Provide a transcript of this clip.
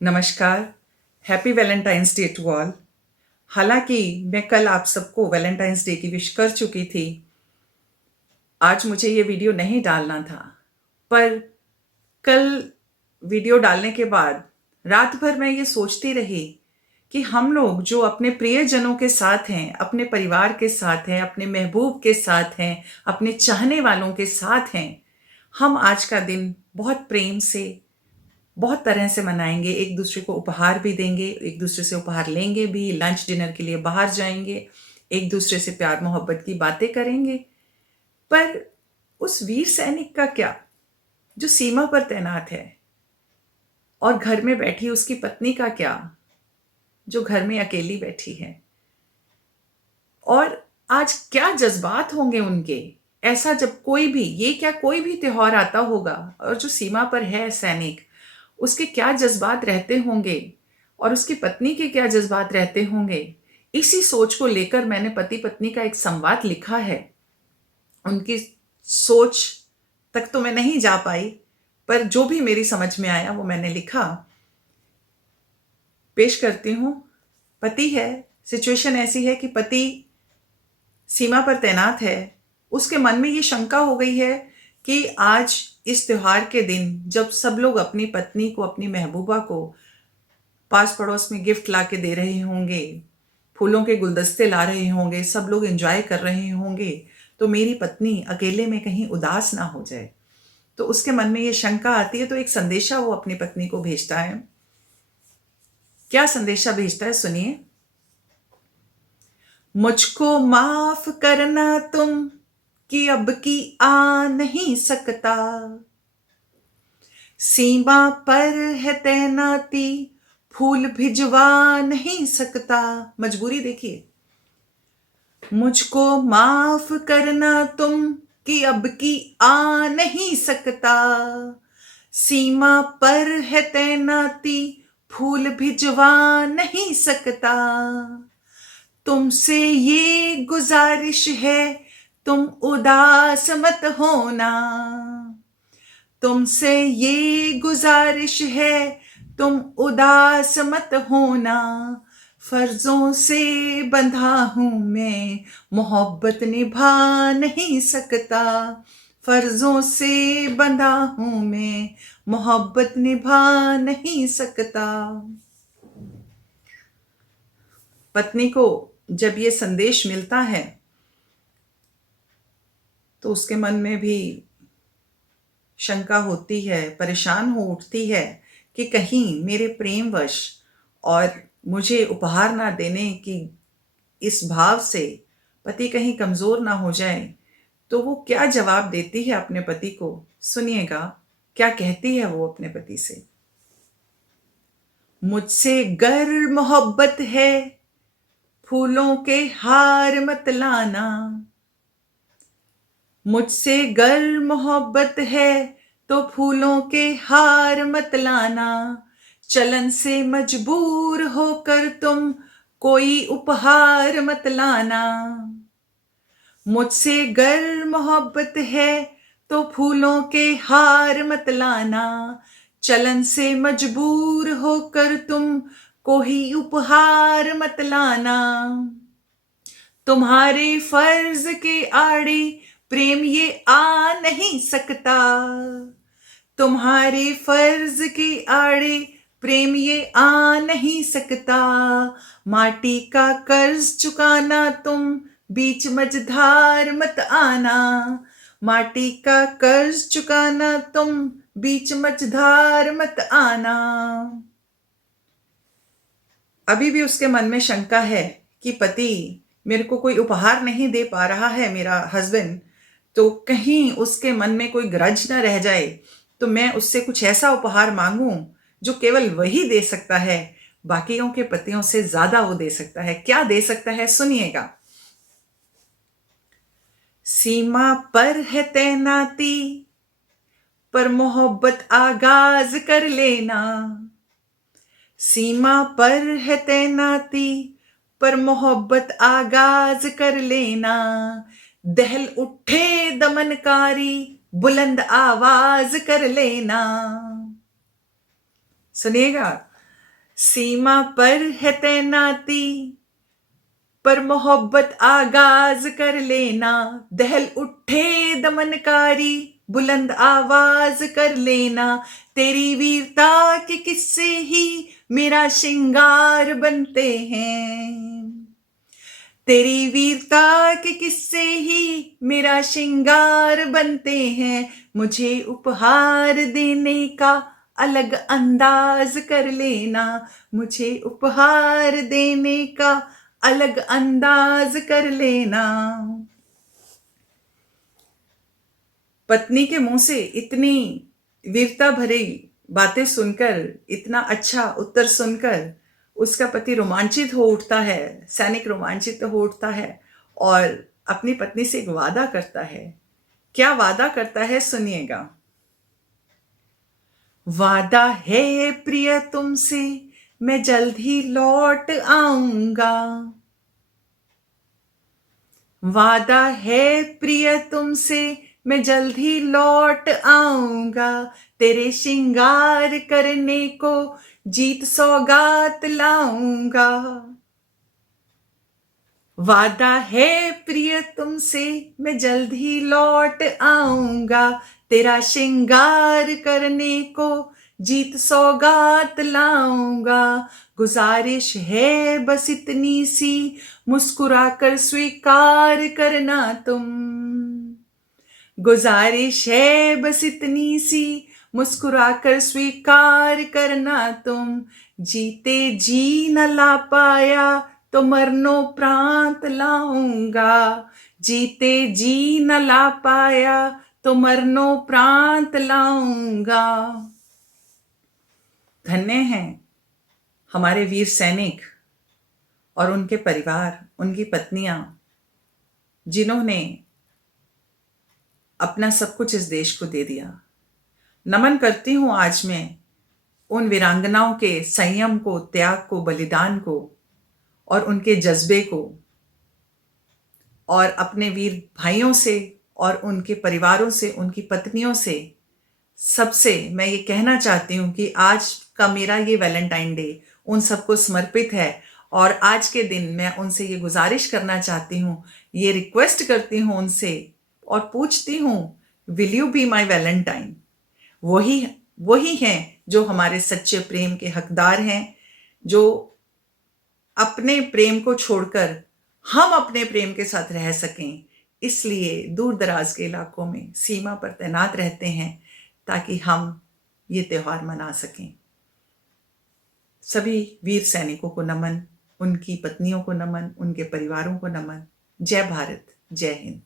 नमस्कार। Happy Valentine's day to all. हालांकि मैं कल आप सबको वैलेंटाइंस डे की विश कर चुकी थी, आज मुझे ये वीडियो नहीं डालना था। पर कल वीडियो डालने के बाद रात भर मैं ये सोचती रही कि हम लोग जो अपने प्रियजनों के साथ हैं, अपने परिवार के साथ हैं, अपने महबूब के साथ हैं, अपने चाहने वालों के साथ हैं, हम आज का दिन बहुत प्रेम से, बहुत तरह से मनाएंगे। एक दूसरे को उपहार भी देंगे, एक दूसरे से उपहार लेंगे भी, लंच डिनर के लिए बाहर जाएंगे, एक दूसरे से प्यार मोहब्बत की बातें करेंगे। पर उस वीर सैनिक का क्या, जो सीमा पर तैनात है, और घर में बैठी उसकी पत्नी का क्या, जो घर में अकेली बैठी है। और आज क्या जज्बात होंगे उनके। ऐसा जब कोई भी, ये क्या कोई भी त्योहार आता होगा और जो सीमा पर है सैनिक, उसके क्या जज्बात रहते होंगे और उसकी पत्नी के क्या जज्बात रहते होंगे। इसी सोच को लेकर मैंने पति पत्नी का एक संवाद लिखा है। उनकी सोच तक तो मैं नहीं जा पाई, पर जो भी मेरी समझ में आया वो मैंने लिखा, पेश करती हूँ। पति है, सिचुएशन ऐसी है कि पति सीमा पर तैनात है। उसके मन में ये शंका हो गई है कि आज इस त्योहार के दिन जब सब लोग अपनी पत्नी को, अपनी महबूबा को पास पड़ोस में गिफ्ट ला के दे रहे होंगे, फूलों के गुलदस्ते ला रहे होंगे, सब लोग एंजॉय कर रहे होंगे, तो मेरी पत्नी अकेले में कहीं उदास ना हो जाए। तो उसके मन में ये शंका आती है। तो एक संदेशा वो अपनी पत्नी को भेजता है। क्या संदेशा भेजता है, सुनिए। मुझको माफ करना तुम कि अब की आ नहीं सकता, सीमा पर है तैनाती, फूल भिजवा नहीं सकता। मजबूरी देखिए। मुझको माफ करना तुम कि अब की आ नहीं सकता, सीमा पर है तैनाती, फूल भिजवा नहीं सकता। तुमसे ये गुजारिश है, तुम उदास मत होना। तुमसे ये गुजारिश है, तुम उदास मत होना। फर्जों से बंधा हूं मैं, मोहब्बत निभा नहीं सकता। फर्जों से बंधा हूं मैं, मोहब्बत निभा नहीं सकता। पत्नी को जब ये संदेश मिलता है तो उसके मन में भी शंका होती है, परेशान हो उठती है कि कहीं मेरे प्रेमवश और मुझे उपहार ना देने की इस भाव से पति कहीं कमजोर ना हो जाए। तो वो क्या जवाब देती है अपने पति को, सुनिएगा। क्या कहती है वो अपने पति से। मुझसे गर मोहब्बत है, फूलों के हार मत लाना। मुझसे गर मोहब्बत है तो फूलों के हार मत लाना। चलन से मजबूर होकर तुम कोई उपहार मत लाना। मुझसे गर मोहब्बत है तो फूलों के हार मत लाना। चलन से मजबूर होकर तुम कोई उपहार मत लाना। तुम्हारे फर्ज के आड़े प्रेम ये आ नहीं सकता। तुम्हारे फर्ज के आड़े प्रेम ये आ नहीं सकता। माटी का कर्ज चुकाना तुम, बीच मझधार मत आना। माटी का कर्ज चुकाना तुम, बीच मझधार मत आना। अभी भी उसके मन में शंका है कि पति मेरे को कोई उपहार नहीं दे पा रहा है, मेरा हस्बैंड, तो कहीं उसके मन में कोई ग्रज ना रह जाए, तो मैं उससे कुछ ऐसा उपहार मांगूं जो केवल वही दे सकता है, बाकियों के पतियों से ज्यादा वो दे सकता है। क्या दे सकता है, सुनिएगा। सीमा पर है तैनाती, पर मोहब्बत आगाज कर लेना। सीमा पर है तैनाती, पर मोहब्बत आगाज कर लेना। दहल उठे दमनकारी, बुलंद आवाज कर लेना। सुनिएगा। सीमा पर है तैनाती, पर मोहब्बत आगाज कर लेना। दहल उठे दमनकारी, बुलंद आवाज कर लेना। तेरी वीरता के किस्से ही मेरा श्रृंगार बनते हैं। तेरी वीरता के किस्से ही मेरा श्रृंगार बनते हैं। मुझे उपहार देने का अलग अंदाज कर लेना। मुझे उपहार देने का अलग अंदाज कर लेना। पत्नी के मुंह से इतनी वीरता भरी बातें सुनकर, इतना अच्छा उत्तर सुनकर उसका पति रोमांचित हो उठता है, सैनिक रोमांचित हो उठता है और अपनी पत्नी से एक वादा करता है। क्या वादा करता है सुनिएगा। वादा है प्रिय तुमसे, मैं जल्द ही लौट आऊंगा। वादा है प्रिय तुमसे, मैं जल्द ही लौट आऊंगा। तेरे श्रृंगार करने को जीत सौगात लाऊंगा। वादा है प्रिय तुमसे, मैं जल्द ही लौट आऊंगा। तेरा श्रृंगार करने को जीत सौगात लाऊंगा। गुजारिश है बस इतनी सी, मुस्कुराकर स्वीकार करना तुम। गुजारिश है बस इतनी सी, मुस्कुराकर स्वीकार करना तुम। जीते जी न ला पाया तो मरनोपरांत लाऊंगा। जीते जी न ला पाया तो मरनोपरांत लाऊंगा। धन्य हैं हमारे वीर सैनिक और उनके परिवार, उनकी पत्नियां, जिन्होंने अपना सब कुछ इस देश को दे दिया। नमन करती हूं आज मैं उन वीरांगनाओं के संयम को, त्याग को, बलिदान को और उनके जज्बे को, और अपने वीर भाइयों से और उनके परिवारों से, उनकी पत्नियों से, सबसे मैं ये कहना चाहती हूँ कि आज का मेरा ये वैलेंटाइन डे उन सबको समर्पित है। और आज के दिन मैं उनसे ये गुजारिश करना चाहती हूँ, ये रिक्वेस्ट करती हूँ उनसे और पूछती हूँ, will you be my Valentine. वही हैं जो हमारे सच्चे प्रेम के हकदार हैं, जो अपने प्रेम को छोड़कर हम अपने प्रेम के साथ रह सकें, इसलिए दूर दराज के इलाकों में सीमा पर तैनात रहते हैं ताकि हम ये त्योहार मना सकें। सभी वीर सैनिकों को नमन, उनकी पत्नियों को नमन, उनके परिवारों को नमन। जय भारत, जय हिंद।